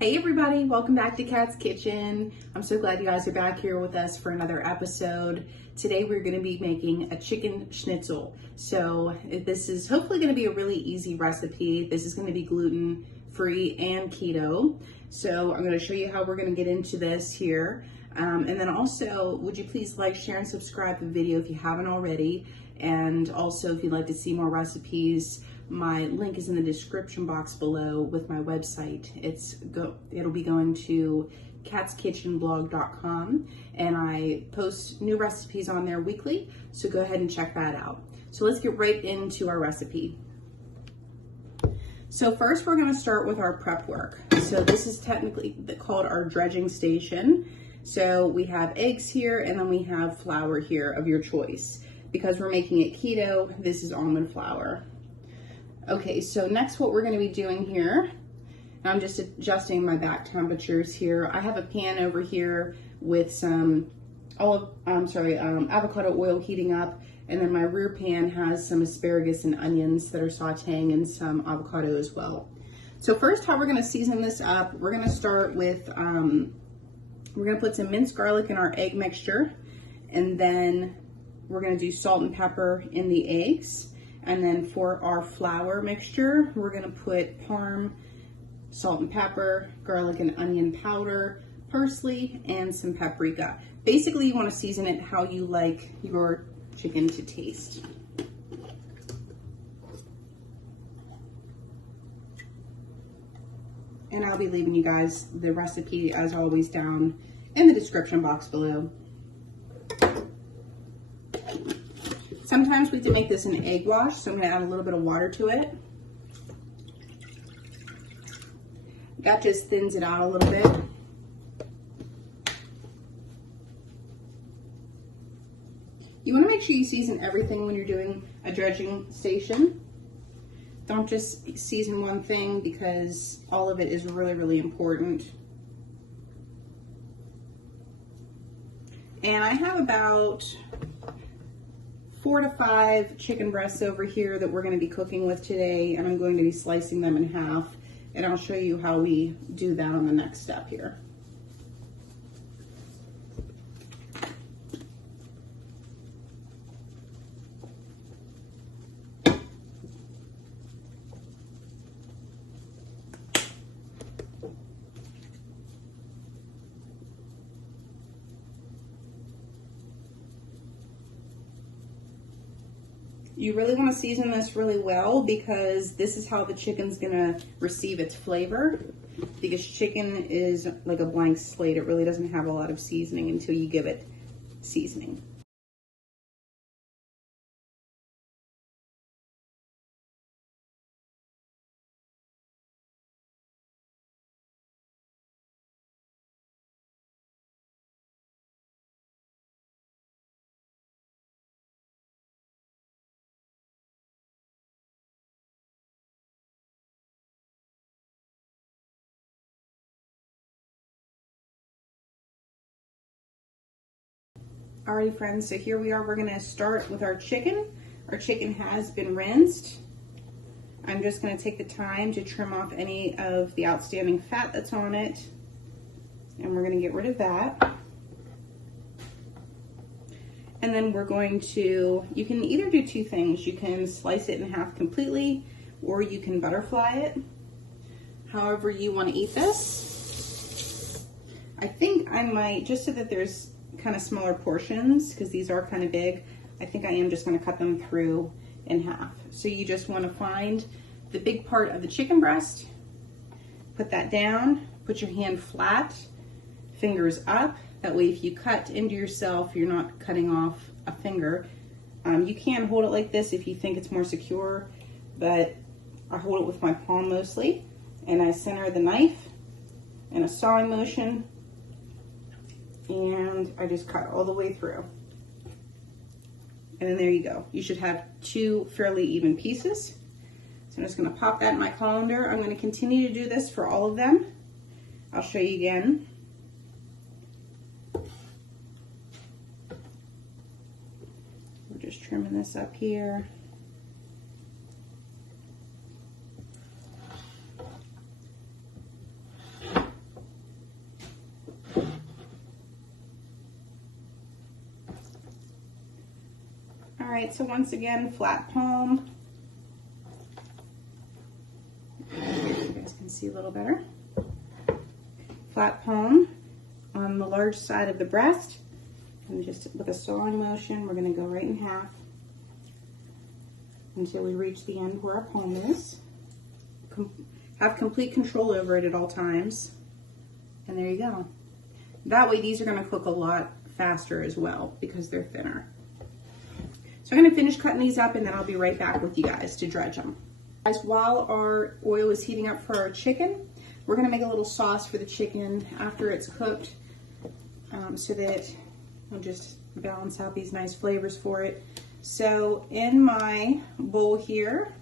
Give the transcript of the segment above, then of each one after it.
Hey everybody, welcome back to Kat's Kitchen. I'm so glad you guys are back here with us for another episode. Today we're going to be making a chicken schnitzel. So this is hopefully going to be a really easy recipe. This is going to be gluten free and keto. So I'm going to show you how we're going to get into this here. And then also, would you please like, share, and subscribe to the video if you haven't already. And also, if you'd like to see more recipes, my link is in the description box below with my website. It'll be going to catskitchenblog.com, and I post new recipes on there weekly, so go ahead and check that out. So let's get right into our recipe. So first we're going to start with our prep work. So this is technically called our dredging station. So we have eggs here, and then we have flour here of your choice. Because we're making it keto, this is almond flour. Okay, so next what we're going to be doing here, and I'm just adjusting my back temperatures here. I have a pan over here with some avocado oil heating up, and then my rear pan has some asparagus and onions that are sauteing, and some avocado as well. So first, how we're going to season this up, we're going to start with, we're going to put some minced garlic in our egg mixture, and then we're going to do salt and pepper in the eggs. And then for our flour mixture, we're going to put Parm, salt and pepper, garlic and onion powder, parsley, and some paprika. Basically, you want to season it how you like your chicken to taste. And I'll be leaving you guys the recipe, as always, down in the description box below. Sometimes we have to make this an egg wash, so I'm going to add a little bit of water to it. That just thins it out a little bit. You want to make sure you season everything when you're doing a dredging station. Don't just season one thing, because all of it is really, really important. And I have about 4 to 5 chicken breasts over here that we're going to be cooking with today, and I'm going to be slicing them in half, and I'll show you how we do that on the next step here. You really want to season this really well, because this is how the chicken's going to receive its flavor. Because chicken is like a blank slate. It really doesn't have a lot of seasoning until you give it seasoning. Alrighty friends, so here we are. We're going to start with our chicken. Our chicken has been rinsed. I'm just going to take the time to trim off any of the outstanding fat that's on it, and we're going to get rid of that. And then we're going to, you can either do two things. You can slice it in half completely, or you can butterfly it. However you want to eat this. I think I might, just so that there's kind of smaller portions, because these are kind of big, I think I am just going to cut them through in half. So you just want to find the big part of the chicken breast, put that down, put your hand flat, fingers up. That way if you cut into yourself, you're not cutting off a finger. You can hold it like this if you think it's more secure, but I hold it with my palm mostly, and I center the knife in a sawing motion, and I just cut all the way through. And then there you go. You should have 2 fairly even pieces. So I'm just going to pop that in my colander. I'm going to continue to do this for all of them. I'll show you again. We're just trimming this up here. right, so once again, flat palm. You guys can see a little better. Flat palm on the large side of the breast. And just with a sawing motion, we're gonna go right in half until we reach the end where our palm is. Have complete control over it at all times. And there you go. That way these are gonna cook a lot faster as well because they're thinner. So I'm gonna finish cutting these up and then I'll be right back with you guys to dredge them. Guys, while our oil is heating up for our chicken, we're gonna make a little sauce for the chicken after it's cooked so that we'll just balance out these nice flavors for it. So in my bowl here,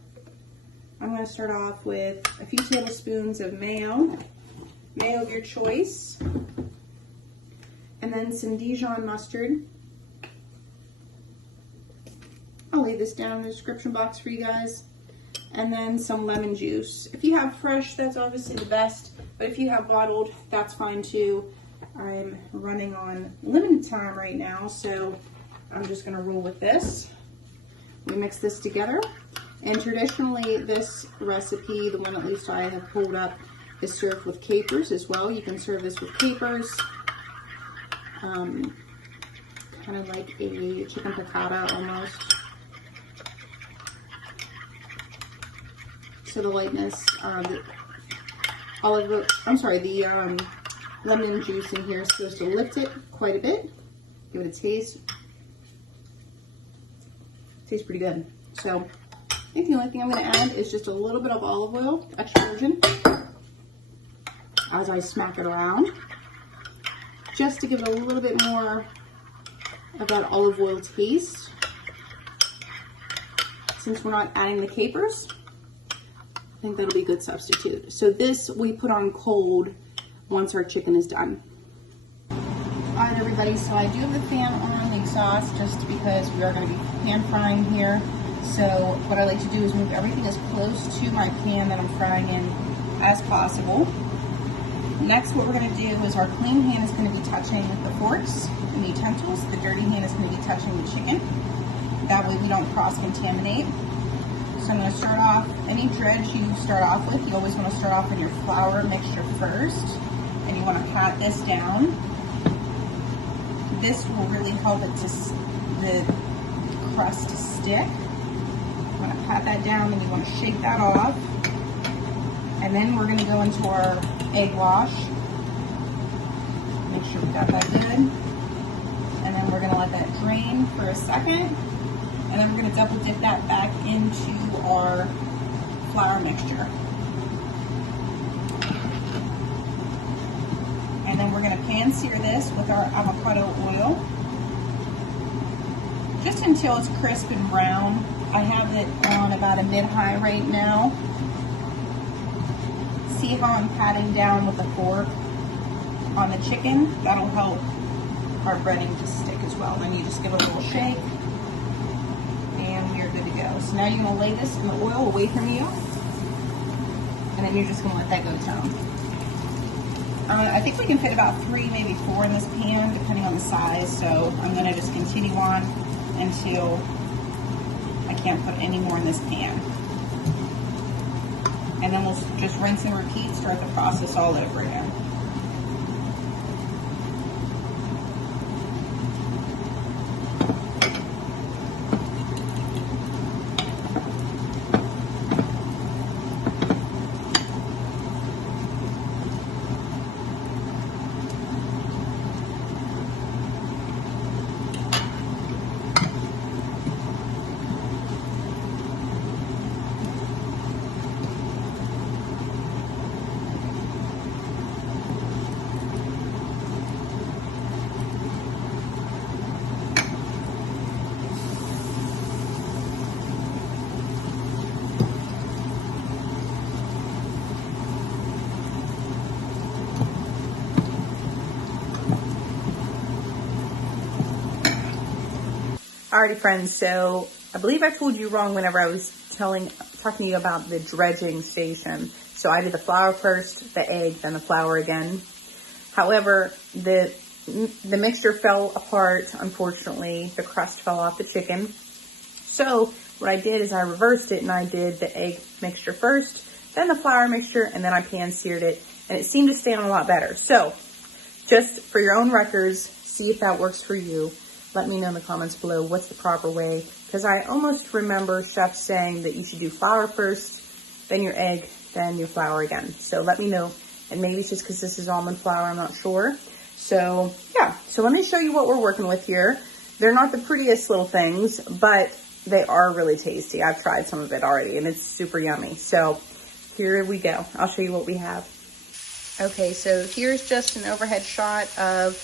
I'm gonna start off with a few tablespoons of mayo of your choice, and then some Dijon mustard. I'll leave this down in the description box for you guys. And then some lemon juice. If you have fresh, that's obviously the best, but if you have bottled, that's fine too. I'm running on limited time right now, so I'm just gonna roll with this. We mix this together. And traditionally, this recipe, the one at least I have pulled up, is served with capers as well. You can serve this with capers, kind of like a chicken piccata almost. So the lightness, the lemon juice in here is supposed to lift it quite a bit. Give it a taste. Tastes pretty good. So I think the only thing I'm going to add is just a little bit of olive oil, extra virgin, as I smack it around, just to give it a little bit more of that olive oil taste. Since we're not adding the capers, I think that'll be a good substitute. So this we put on cold once our chicken is done. All right, everybody, so I do have the fan on the exhaust just because we are going to be pan frying here. So what I like to do is move everything as close to my pan that I'm frying in as possible. Next, what we're going to do is our clean hand is going to be touching the forks and the utensils. The dirty hand is going to be touching the chicken. That way we don't cross-contaminate. So I'm going to start off, any dredge you start off with, you always want to start off with your flour mixture first. And you want to pat this down. This will really help it to the crust to stick. You want to pat that down and you want to shake that off. And then we're going to go into our egg wash. Make sure we got that good. And then we're going to let that drain for a second. And then we're going to double dip that back into our flour mixture. And then we're going to pan sear this with our avocado oil just until it's crisp and brown. I have it on about a mid-high right now. See how I'm patting down with a fork on the chicken? That'll help our breading to stick as well. Then you just give it a little shake and we are good to go. So now you're going to lay this in the oil away from you, and then you're just going to let that go down. I think we can fit about 3, maybe 4 in this pan, depending on the size. So I'm going to just continue on until I can't put any more in this pan. And then we'll just rinse and repeat, start the process all over again. Alrighty, friends, so I believe I told you wrong whenever I was talking to you about the dredging station. So I did the flour first, the egg, then the flour again. However, the mixture fell apart, unfortunately. The crust fell off the chicken. So what I did is I reversed it and I did the egg mixture first, then the flour mixture, and then I pan seared it, and it seemed to stay on a lot better. So just for your own records, see if that works for you. Let me know in the comments below what's the proper way, because I almost remember chefs saying that you should do flour first, then your egg, then your flour again. So let me know, and maybe it's just because this is almond flour, I'm not sure. So yeah, so let me show you what we're working with here. They're not the prettiest little things, but they are really tasty. I've tried some of it already and it's super yummy. So here we go. I'll show you what we have. Okay, so here's just an overhead shot of,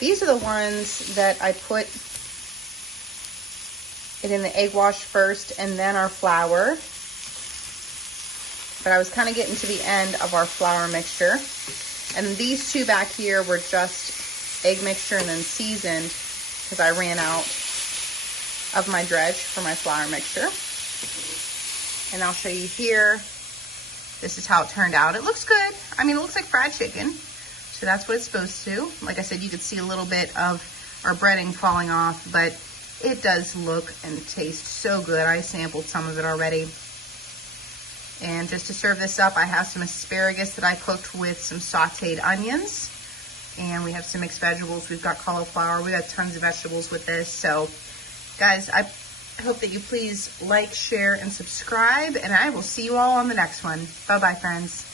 these are the ones that I put it in the egg wash first and then our flour. But I was kind of getting to the end of our flour mixture. And these two back here were just egg mixture and then seasoned because I ran out of my dredge for my flour mixture. And I'll show you here. This is how it turned out. It looks good. I mean, it looks like fried chicken. So that's what it's supposed to. Like I said, you could see a little bit of our breading falling off, but it does look and taste so good. I sampled some of it already. And just to serve this up, I have some asparagus that I cooked with some sauteed onions. And we have some mixed vegetables. We've got cauliflower. We got tons of vegetables with this. So, guys, I hope that you please like, share, and subscribe. And I will see you all on the next one. Bye-bye, friends.